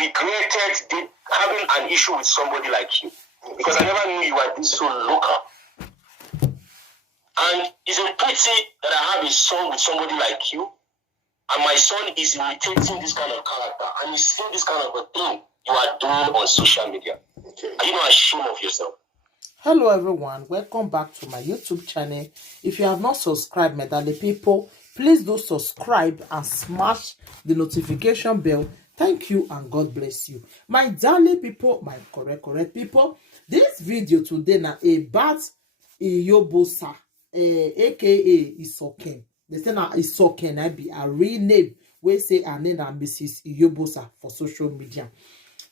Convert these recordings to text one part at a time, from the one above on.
regretted having an issue with somebody like you. Because I never knew you were this so local. And it's a pity that I have a son with somebody like you. And my son is imitating this kind of character. And he's seeing this kind of a thing you are doing on social media. Okay. Are you not ashamed of yourself? Hello everyone, welcome back to my YouTube channel. If you have not subscribed, my darling people, please do subscribe and smash the notification bell. Thank you and God bless you. My darling people, my correct people, this video today now about Iyobosa, aka Isoken. They say now Isoken, I be a real name. We say her name and Mrs. Iyobosa for social media.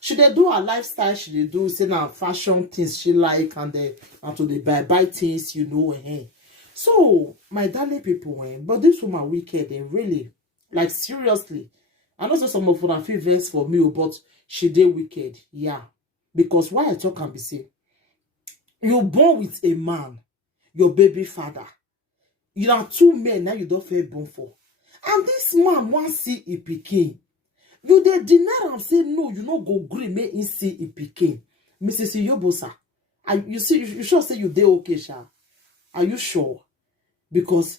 She dey do her lifestyle, she dey do say na fashion things she like and to the buy things, you know. So my darling people, but this woman wicked, really, like seriously. I know say some of una feel vex for me, but she dey wicked, yeah. Because why I talk and be say, you born with a man, your baby father. You are two men now you don't feel born for, and this man want see a pikin. You dey deny am say no, you no go gree make him see a pikin. Mrs. Iyobosa, you sure say you dey okay, sha? Are you sure? Because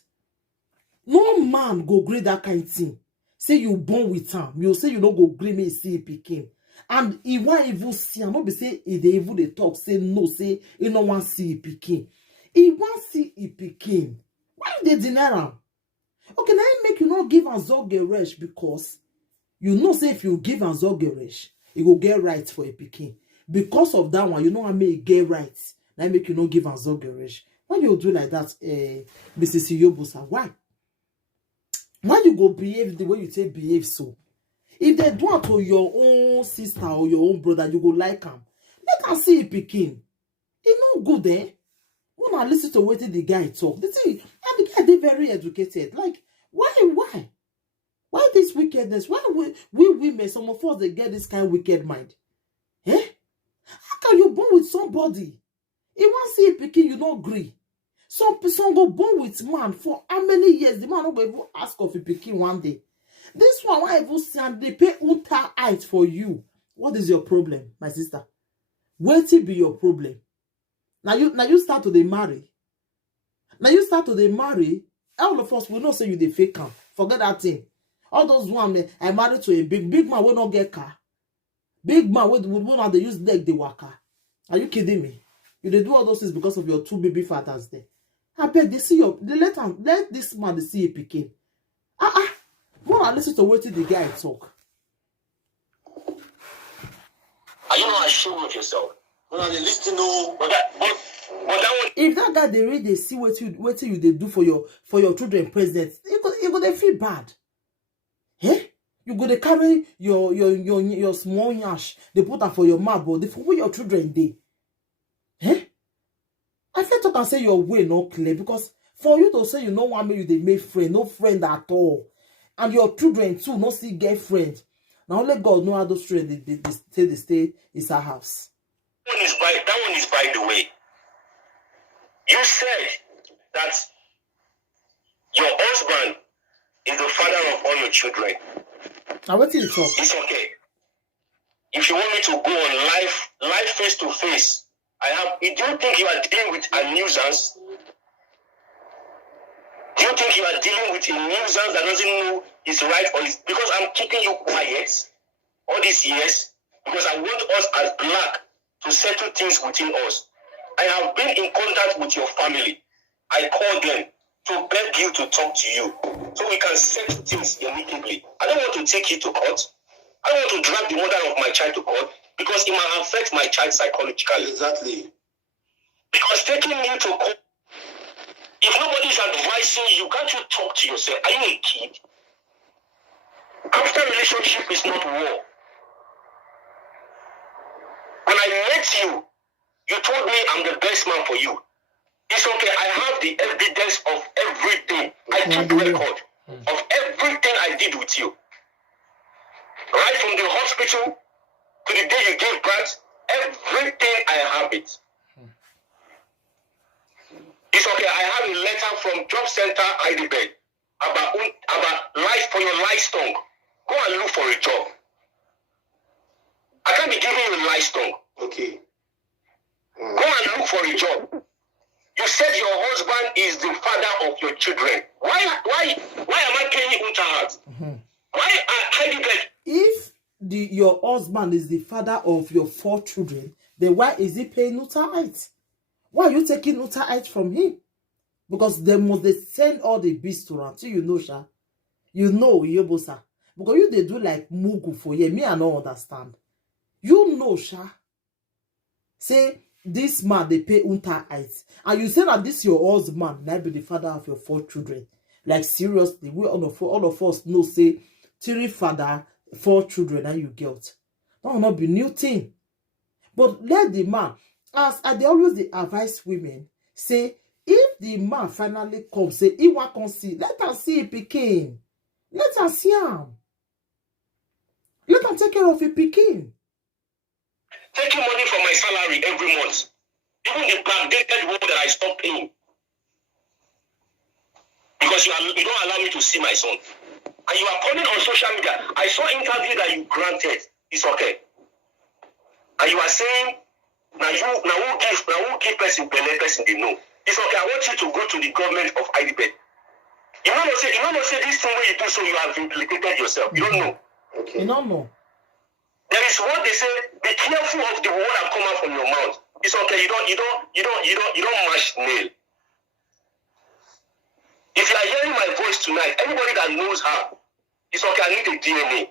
no man go gree that kind of thing. Say you born with him, you say you no go gree make see a pikin. And he want even see, and not be say he dey even dey talk, say no, say he no want see a pikin. He want see a pikin. Why you dey deny am? Okay, now make you not give am zogeresh because you know, say if you give an zogeresh, it will get right for a pikin. Because of that one, you know I may get right. Now make you not give an zogeresh. Why you do like that, Mrs. Iyobosa? Why? Why you go behave the way you say behave so? If they do it to your own sister or your own brother, you go like them. Let them see a pikin. It no good there. When I listen to what the guy talk, they say, and the guy they very educated. Like, why? Why this wickedness? Why we women, some of us, they get this kind of wicked mind? Eh? How can you born with somebody? He want see a pikin, you don't agree. Some person go born with man for how many years? The man not go even ask of a pikin one day. This one, why even see and they pay ultra height for you? What is your problem, my sister? Where to be your problem? Now you start to the marry. Now you start to the marry. All of us will not say you the fake camp. Forget that thing. All those women, I married to a big man will not get car. Big man would not they use leg they waka. Are you kidding me? You they do all those things because of your two baby fathers there. I bet they see they let this man they see a pikin. When I listen to what the guy talk. Are you not ashamed of yourself? When I listen to if that guy they read they see what you they do for your children present, you go they feel bad. Eh? You go to carry your small yash, they put that for your mouth, but they for where your children they. Eh? I feel to can say your way not clear because for you to say you know one me you they make friend, no friend at all, and your children too not see get friend. Now only God know how those children they stay is our house. That one is by the way. You said that your husband is the father of all your children. Now what did you talk? It's okay. If you want me to go on live face to face, do you think you are dealing with a nuisance? Do you think you are dealing with a nuisance that doesn't know his right or his... Because I'm keeping you quiet all these years because I want us as black to settle things within us. I have been in contact with your family. I called them to beg you to talk to you so we can settle things amicably. I don't want to take you to court. I don't want to drag the mother of my child to court because it might affect my child psychologically. Exactly. Because taking you to court, if nobody is advising you, can't you talk to yourself? Are you a kid? After relationship is not war. When I met you, you told me I'm the best man for you. It's okay. I have the evidence of everything. I keep record of everything I did with you. Right from the hospital to the day you gave birth, everything I have it. It's okay. I have a letter from Job Center IDB about life for your livestock. Go and look for a job. I can't be giving you livestock. Okay. Go and look for a job. You said your husband is the father of your children. Why am I paying Unterhart? Why I get? If your husband is the father of your 4 children, then why is he paying Unterhart? Why are you taking Unterhart from him? Because they must send all the beasts to him. So you know, Sha. You know, Yobosa. Because you they do like Mugu for you. Me, I don't understand. You know, Sha. Say, this man, they pay Unterhart. And you say that this your husband might be the father of your 4 children. Like, seriously, we all of us know, say, 3 father, 4 children, and you get. That will not be new thing. But let the man, as they always advise women, say, if the man finally comes, say, he want to see, let her see a pikin. Let her see him. Let her take care of a pikin. Taking money from my salary every month. Even the backdated one that I stopped paying. Because you don't allow me to see my son. And you are calling on social media. I saw interview that you granted. It's okay. And you are saying, now who give person they know. It's okay. I want you to go to the government of IDP. You know say this thing where you do so you have implicated yourself. You don't know. Okay. You don't know. There is what they say, be careful of the word that come out from your mouth. It's okay, you don't mash nail. If you are hearing my voice tonight, anybody that knows her, it's okay, I need a DNA.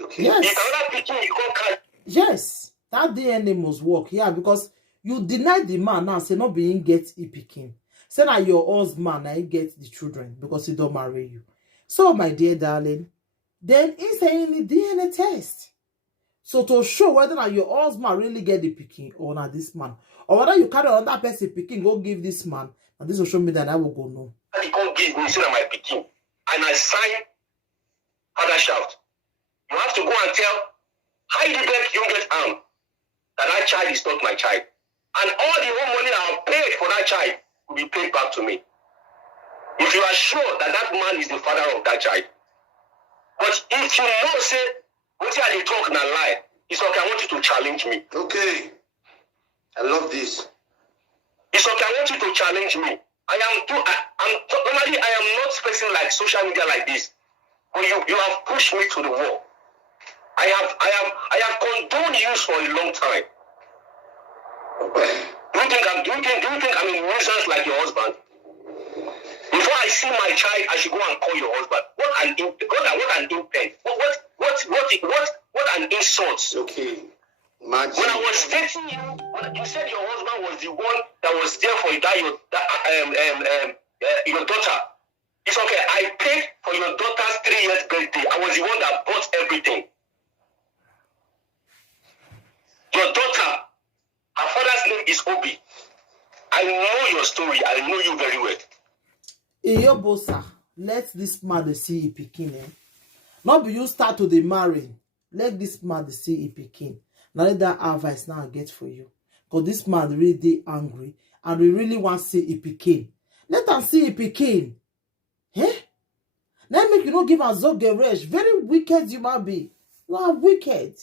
Okay. Yes. If another picking, you can't catch. Yes. That DNA must work. Yeah, because you deny the man now, say not being get a picking. Say that your husband now get the children because he don't marry you. So, my dear darling, then he's saying the DNA test. So to show whether your husband really get the picking or not this man, or whether you carry another person picking, go give this man, and this will show me that I will go no. And he can't give me, say that my picking. And I sign other shout. You have to go and tell Heidelberg Youngest Arm that child is not my child. And all the whole money I have paid for that child will be paid back to me. If you are sure that that man is the father of that child. But if you know, say, what are they talking and lie? It's okay, I want you to challenge me. Okay. I love this. It's okay, I want you to challenge me. Normally I am not person like social media like this. But you have pushed me to the wall. I have condoned you for a long time. Do you think I'm a nuisance like your husband? Before I see my child, I should go and call your husband. What an impend. What an insult. Okay. Imagine. When I was dating you, you said your husband was the one that was there for your daughter. It's okay. I paid for your daughter's 3 years birthday. I was the one that bought everything. Your daughter, her father's name is Obi. I know your story. I know you very well. Iyobosa, let this man see a pikin. Not be you start to the marrying. Let this man see a pikin. Now let that advice now get for you. Because this man really angry and we really want to see a pikin. Let him see a pikin. Eh? Let me not give a zogeresh. Very wicked you might be. You are wicked.